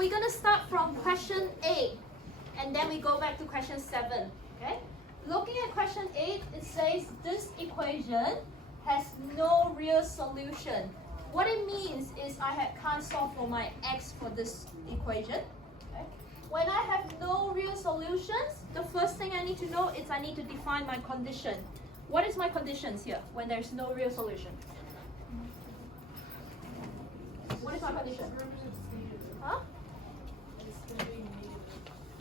we're going to start from question 8 and then we go back to question 7. Okay? Looking at question 8, it says this equation has no real solution. What it means is I can't solve for my x for this equation. Okay? When I have no real solutions, the first thing I need to know is I need to define my condition. What is my conditions here when there's no real solution? What is my condition? Huh?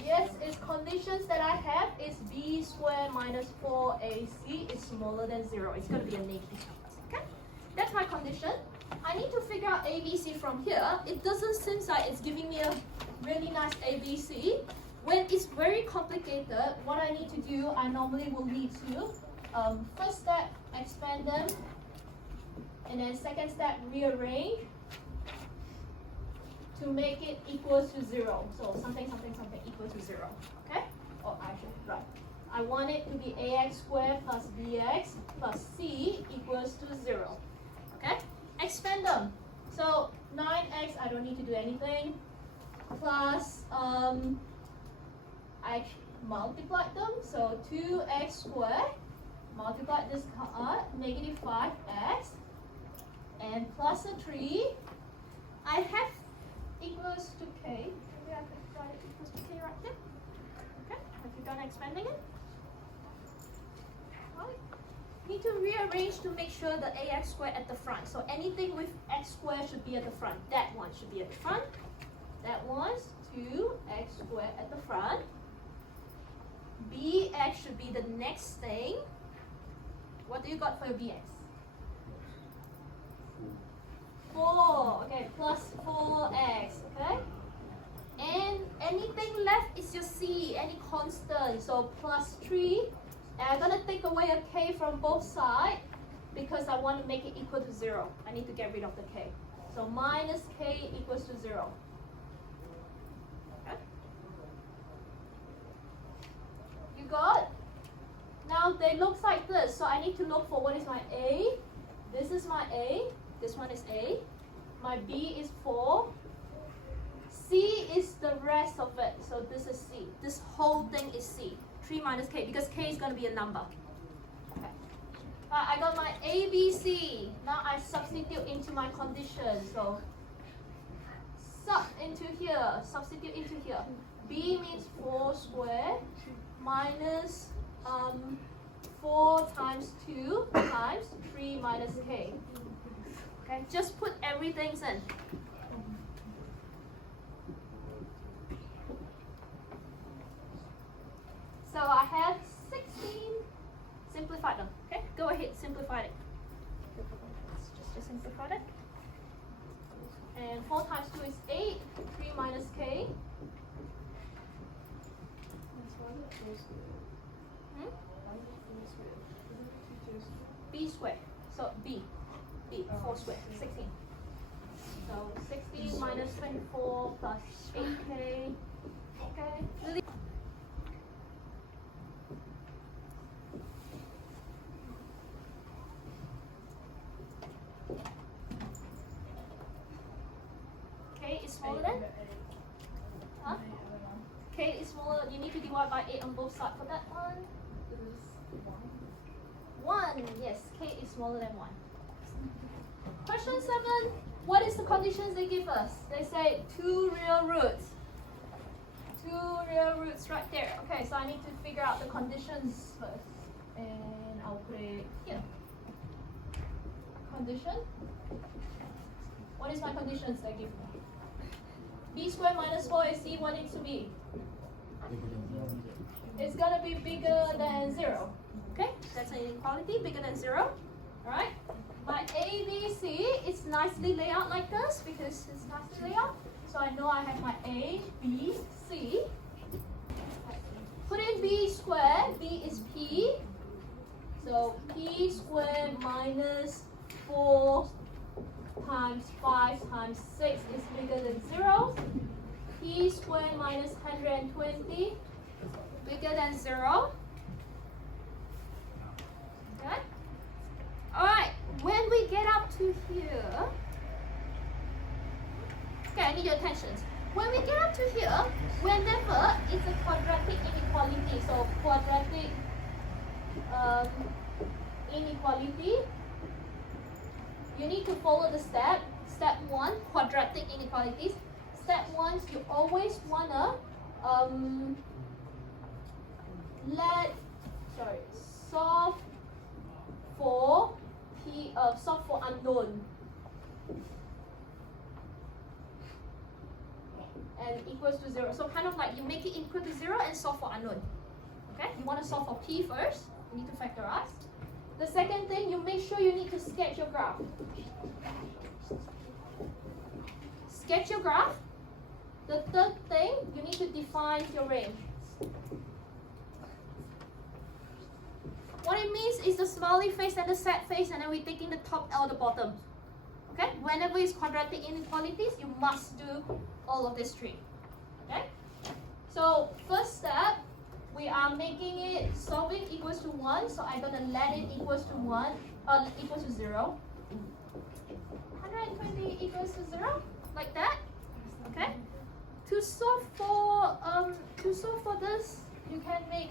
Yes, its conditions that I have is b squared minus 4ac is smaller than 0. It's going to be a negative number. Okay? That's my condition. I need to figure out ABC from here. It doesn't seem like it's giving me a really nice ABC. When it's very complicated, what I need to do, I normally will need to first step, expand them, and then second step, rearrange to make it equal to 0. So something equal to 0. Okay? Oh, actually, right. I want it to be ax squared plus bx plus c equals to 0. Okay? Expand them. So 9x, I don't need to do anything. Plus, I multiplied them. So 2x squared, multiply this part, negative 5x, and plus a 3. I have equals to k. Maybe I could write it equals to k right there. Okay, have you done expanding it? Right. Need to rearrange to make sure the ax squared at the front. So anything with x squared should be at the front. That one should be at the front. That one's 2x squared at the front. Bx should be the next thing. What do you got for your bx? 4, okay, plus 4x, okay? And anything left is your c, any constant, so plus 3. And I'm going to take away a k from both sides because I want to make it equal to 0. I need to get rid of the k. So minus k equals to 0. Okay? You got? Now they look like this, so I need to look for what is my a. This is my a. This one is A. My B is 4. C is the rest of it. So this is C. This whole thing is C. 3 minus K because K is going to be a number. Okay. I got my A, B, C. Now I substitute into my condition. So substitute into here. B means 4 squared minus 4 times 2 times 3 minus K. Okay, just put everything in. So I have 16. Simplify them. Okay, go ahead, simplify it. Just simplify it. And 4 times 2 is 8. 3 minus K. B squared. So B. 4 squared, 16. So 16 minus 24 plus 8k. Okay. K is smaller than? Huh? K is smaller. You need to divide by 8 on both sides for that one. 1. Yes, K is smaller than 1. Question 7, what is the conditions they give us? They say 2 real roots. 2 real roots right there. Okay, so I need to figure out the conditions first. And I'll put it here. Condition. What is my conditions they give me? B squared minus 4ac, what needs to be? It's going to be bigger than 0. Okay, that's an inequality, bigger than 0. Alright? My A, B, C is nicely laid out like this because it's nicely laid out. So I know I have my A, B, C. Put in B squared. B is P. So P squared minus 4 times 5 times 6 is bigger than 0. P squared minus 120 bigger than 0. Okay? Alright, when we get up to here, okay, I need your attention. when we get up to here, whenever it's a quadratic inequality, so quadratic inequality, you need to follow the step. Step 1, quadratic inequalities. Step 1, you always wanna solve for solve for unknown and equals to 0. So kind of like you make it equal to 0 and solve for unknown. Okay, you want to solve for p first. You need to factorize. The second thing, you make sure you need to sketch your graph. Sketch your graph. The third thing, you need to define your range. What it means is the smiley face and the sad face, and then we're taking the top or the bottom. Okay? Whenever it's quadratic inequalities, you must do all of these three. Okay? So first step, we are making it solving equals to 1, so I'm gonna let it equals to 1, equals to 0. 120 equals to 0, like that. Okay? To solve for this, you can make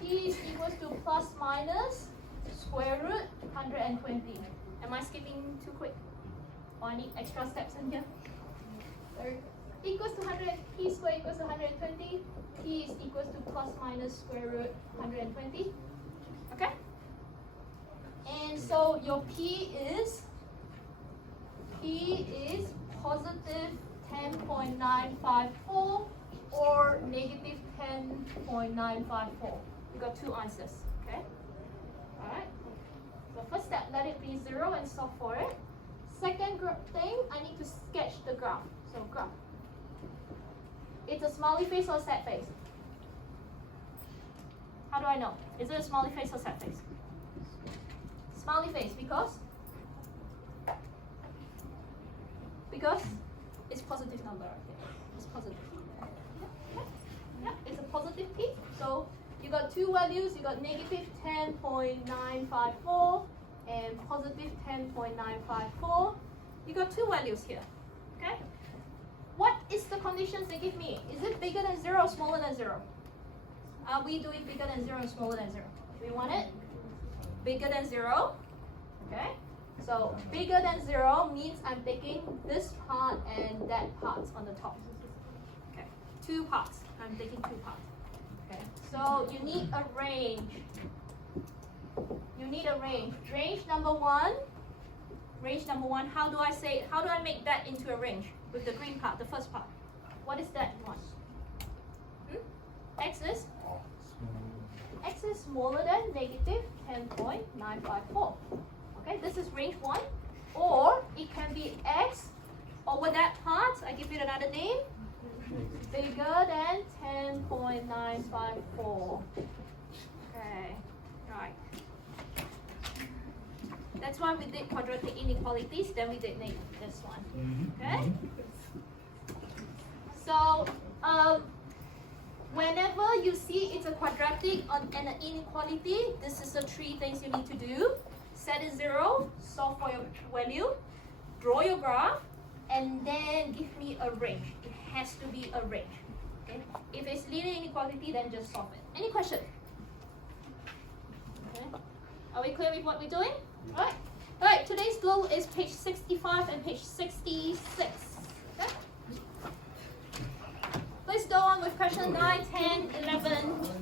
p is equals to plus minus square root 120. Am I skipping too quick? Or I need extra steps in here? Equals to 100, p squared equals to 120. P is equals to plus minus square root 120. Okay? And so your p is positive 10.954 or negative 10.954. You got two answers. Okay? Alright? So first step, let it be 0 and solve for it. Second thing, I need to sketch the graph. So graph. It's a smiley face or a sad face? How do I know? Is it a smiley face or sad face? Smiley face because it's positive number. Okay. It's positive. Yeah, it's a positive p. So you got two values. You got negative 10.954 and positive 10.954. You got two values here. Okay. What is the conditions they give me? Is it bigger than 0 or smaller than 0? Are we doing bigger than 0 and smaller than 0? We want it bigger than 0. Okay. So bigger than 0 means I'm taking this part and that part on the top. Okay. Two parts. I'm taking two parts. Okay. So you need a range. You need a range. Range number one. How do I make that into a range? With the green part, the first part. What is that one? X is smaller than negative 10.954. Okay, this is range 1. Or it can be X over that part. I give it another name. Bigger than 10.954. Okay, right. That's why we did quadratic inequalities, then we did this one. Okay? So, whenever you see it's a quadratic and an inequality, this is the three things you need to do. Set it 0, solve for your value, draw your graph, and then give me a range. It has to be a range. Okay? If it's linear inequality, then just solve it. Any question? Okay. Are we clear with what we're doing? Alright. Alright, today's goal is page 65 and page 66. Okay? Let's go on with question 9, 10, 11.